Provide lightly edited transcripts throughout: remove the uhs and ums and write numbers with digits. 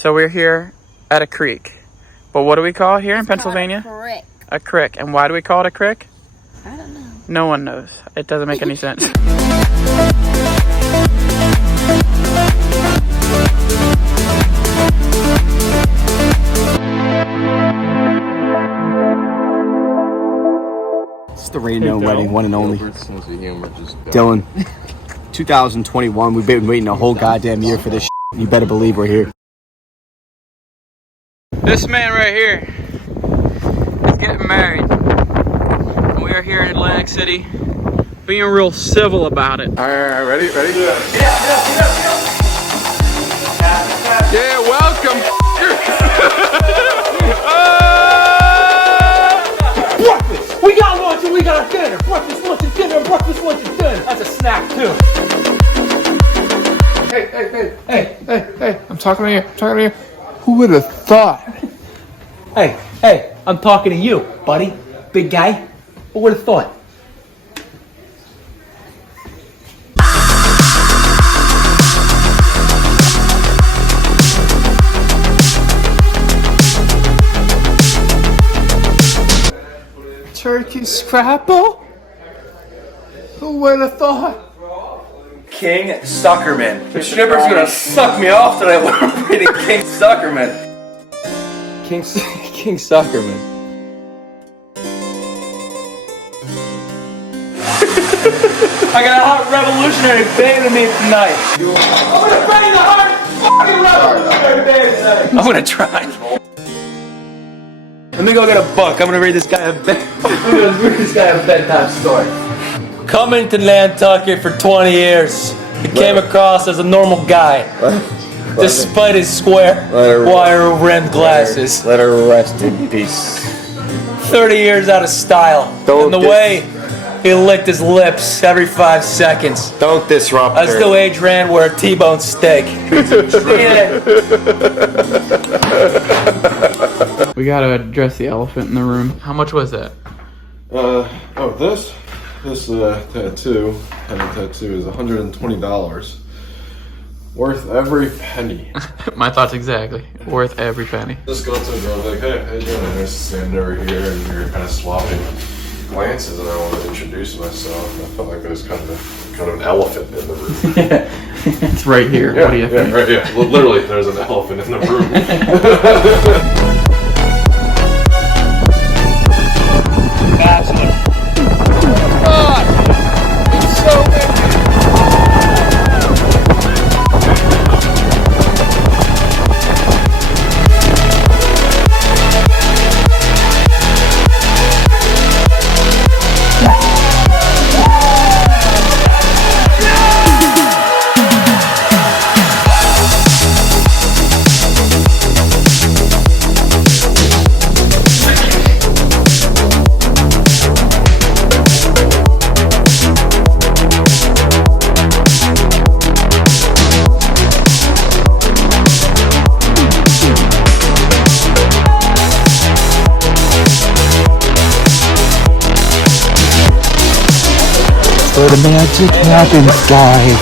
So we're here at a creek. But what do we call it here in Pennsylvania? A crick. A crick. And why do we call it a crick? I don't know. No one knows. It doesn't make any sense. It's the radio wedding, one and only. Dylan, 2021. We've been waiting a whole goddamn year for this shit. You better believe we're here. This man right here is getting married. And we are here in Atlantic City, being real civil about it. All right, ready? Yeah. Yeah, welcome. Breakfast! We got lunch and we got our dinner. Breakfast, lunch, and dinner. Breakfast, lunch, and dinner. That's a snack too. Hey, I'm talking to you. Who would have thought? Hey, I'm talking to you, buddy. Big guy. Who would have thought? Turkey scrapple? Who would have thought? King Suckerman. The stripper's gonna suck me off tonight when I'm reading King Suckerman. King Suckerman. I got a hot revolutionary banging me tonight. I'm gonna bang the hard fucking revolutionary band tonight. I'm gonna try. Let me go get a book. I'm gonna read this guy a bedtime story. Coming to Nantucket for 20 years, he came across as a normal guy, despite his square, wire-rimmed glasses. Let her rest in peace. 30 years out of style, and the way he licked his lips every 5 seconds. Don't disrupt I still age ran where a T-bone steak. We gotta address the elephant in the room. How much was that? This tattoo is $120. Worth every penny. My thoughts exactly. Worth every penny. Just go to a girl like, hey, how you doing? And I stand over here and you're kind of swapping glances and I want to introduce myself. I felt like there was kind of an elephant in the room. It's right here. Yeah, what do you think? Right, yeah. Literally, there's an elephant in the room. Bachelor. God, it's so windy. Where the magic happens, guys.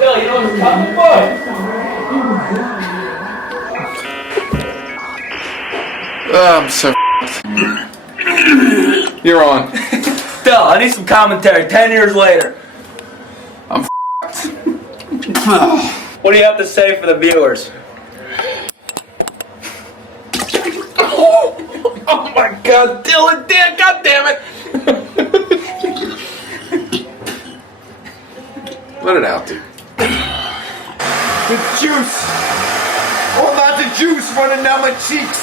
Yo, you know what I'm talking about? I'm so You're on. Still, I need some commentary 10 years later. I'm What do you have to say for the viewers? Oh my God, Dylan, God damn it! Let it out, dude. The juice! All about the juice running down my cheeks!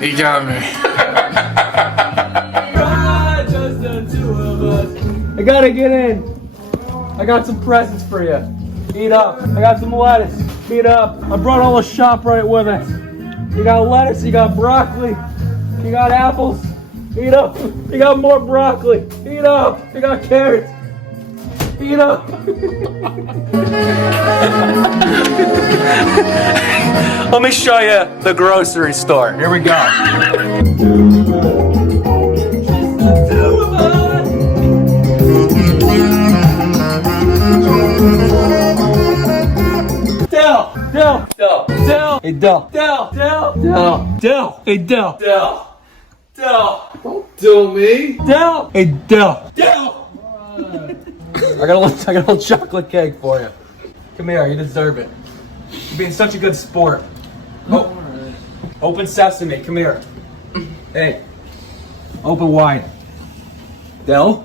He got me. Just the two of us. I gotta get in. I got some presents for you. Eat up. I got some lettuce. Eat up. I brought all the shop right with us. You got lettuce, you got broccoli, you got apples. Eat up. You got more broccoli. Eat up. You got carrots. Eat up. Let me show you the grocery store. Here we go. Del. Hey, Del. Hey, Del. Don't do me. Del. Hey, Del. I got a little chocolate cake for you. Come here, you deserve it. You're being such a good sport. Oh, open sesame, come here. Hey, open wide. Del?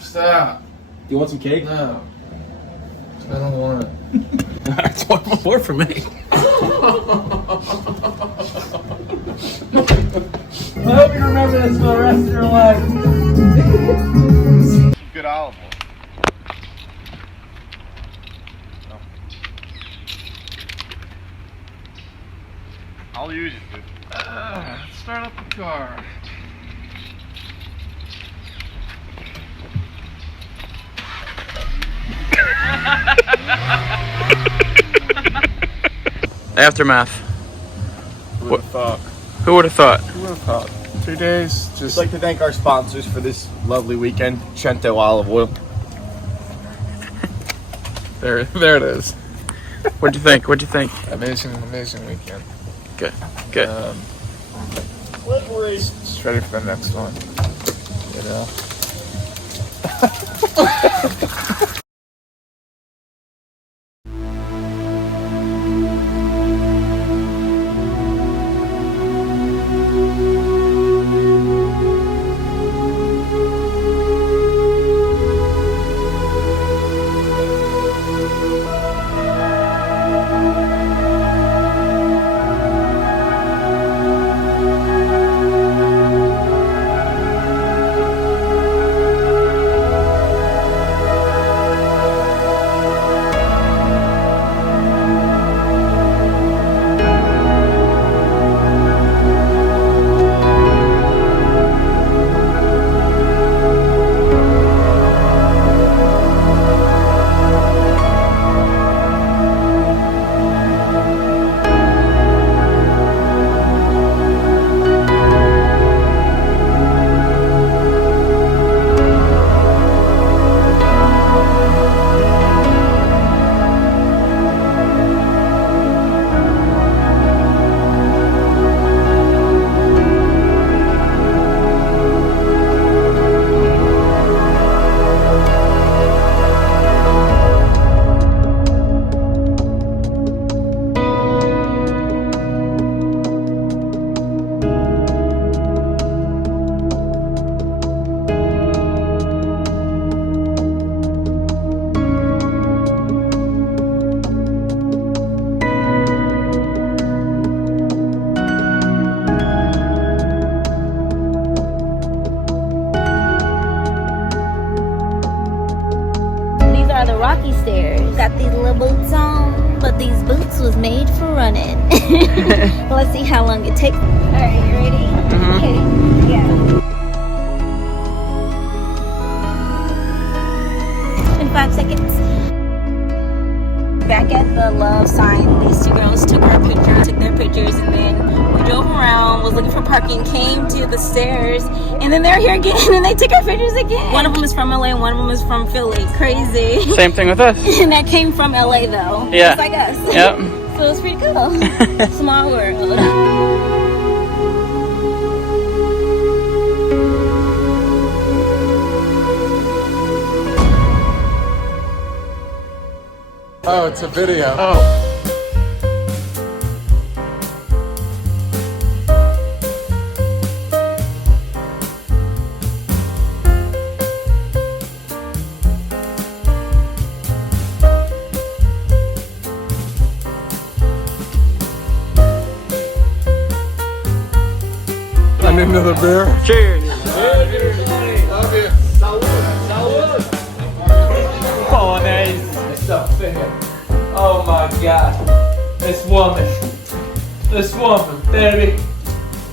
Stop. Do you want some cake? No. I don't want it. That's one more for me. I hope you remember this for the rest of your life. Good olive oil. I'll use it, dude. Start up the car. Aftermath. Who would have thought? Who would have thought? Who would have thought? 2 days, just I'd like to thank our sponsors for this lovely weekend. Cento olive oil. there it is. What'd you think? Amazing weekend. Good. Just ready for the next one. You know. rocky stairs. Got these little boots on, but these boots was made for running. Let's see how long it takes. All right, you ready? Okay, yeah. In 5 seconds. Back at the love sign, these two girls took their pictures, and then we drove around, was looking for parking, came to the stairs, and then they're here again, and they took our pictures again. One of them is from LA, and one of them is from Philly. Crazy. Same thing with us. And that came from LA though. Yeah. Just like us. Yep. So it's pretty cool. Small world. Oh, it's a video. Oh. I need another beer. Cheers. Love you. Oh, nice. Stop singing. Oh my God. This woman, baby.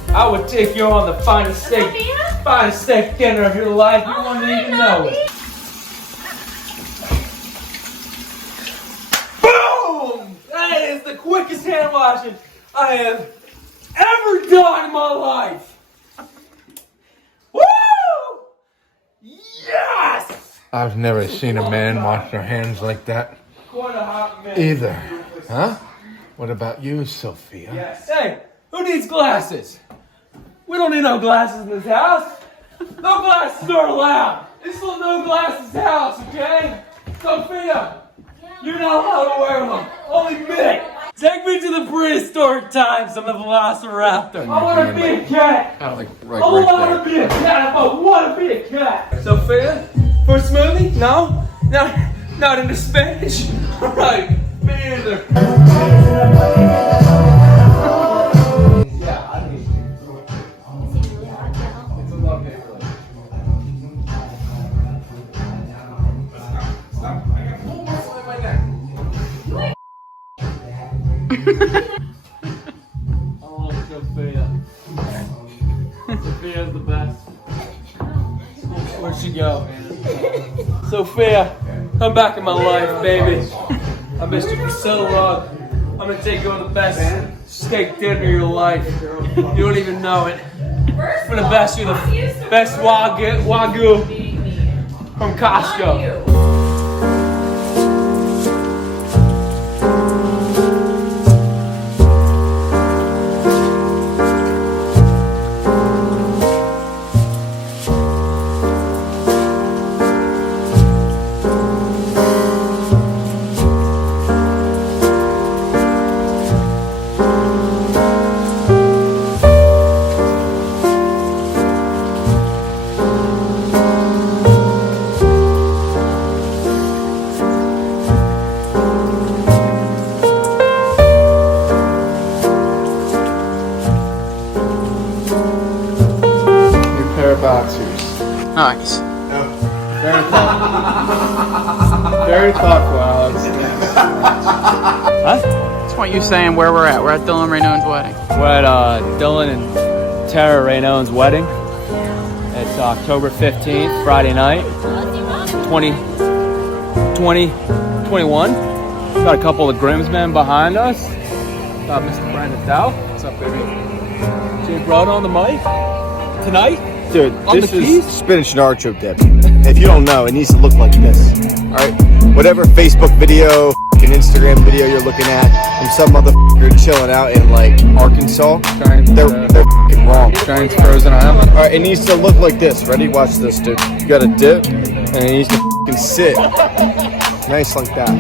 I would take you on the finest steak dinner of your life. You wouldn't even know it. quickest hand washing I have ever done in my life. Woo! Yes! I've never seen a man wash their hands like that Quite a hot minute. either. Huh? What about you, Sophia? Yes. Hey, who needs glasses? We don't need no glasses in this house. No glasses are allowed. This is a no glasses house, okay? Sophia, you're not allowed to wear them. Only me. Take me to the prehistoric times of the Velociraptor. I want to be a cat. Kind of like I want to be a cat if I want to be a cat. Sophia, for a smoothie? No? No, not into Spanish? All right, me either. Oh, Sophia. Sophia's the best. Where'd she go? Sophia, come back in my life, baby. I missed you for so long. I'm gonna take you on the best steak dinner of your life. You don't even know it. I'm gonna best you the best wagyu from Costco. Boxers. Nice. Very thoughtful, Alex. What? That's what you saying where we're at. We're at Dylan Raynone's wedding. We're at Dylan and Tara Raynone's wedding. It's October 15th, Friday night, 2021. Got a couple of groomsmen behind us. Got Mr. Brandon Dow. What's up, baby? Jay Broad on the mic. Tonight, Dude, on this the is keys? spinach and artichoke dip. If you don't know, it needs to look like this. Alright? Whatever Facebook video, an Instagram video you're looking at, and some motherfucker chilling out in like Arkansas, they're f***ing wrong. Giants frozen island. Alright, it needs to look like this. Ready? Watch this, dude. You gotta dip, and it needs to f***ing sit. Nice like that.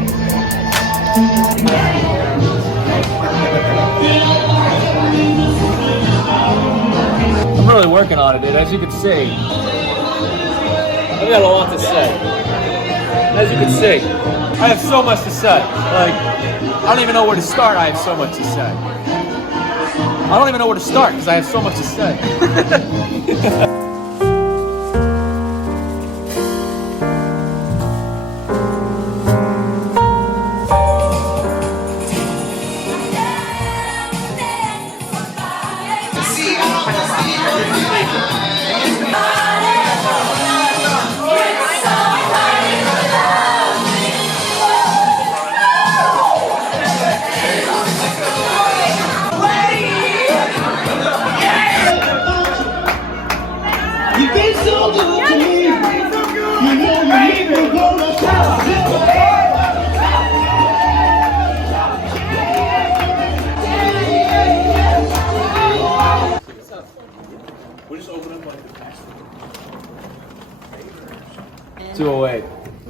I'm really working on it, dude. As you can see, I've got a lot to say. As you can see, I have so much to say. Like, I don't even know where to start. I have so much to say. I don't even know where to start because I have so much to say.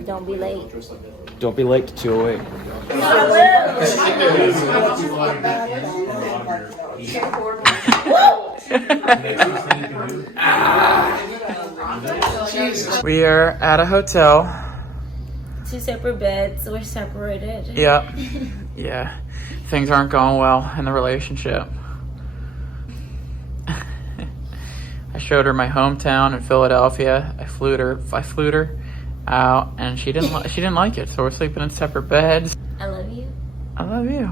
Don't be late. Don't be late to 208. We are at a hotel. 2 separate beds, so we're separated. Yep. Yeah. Things aren't going well in the relationship. I showed her my hometown in Philadelphia. I flew her out, and she didn't like it. So we're sleeping in separate beds. I love you. I love you.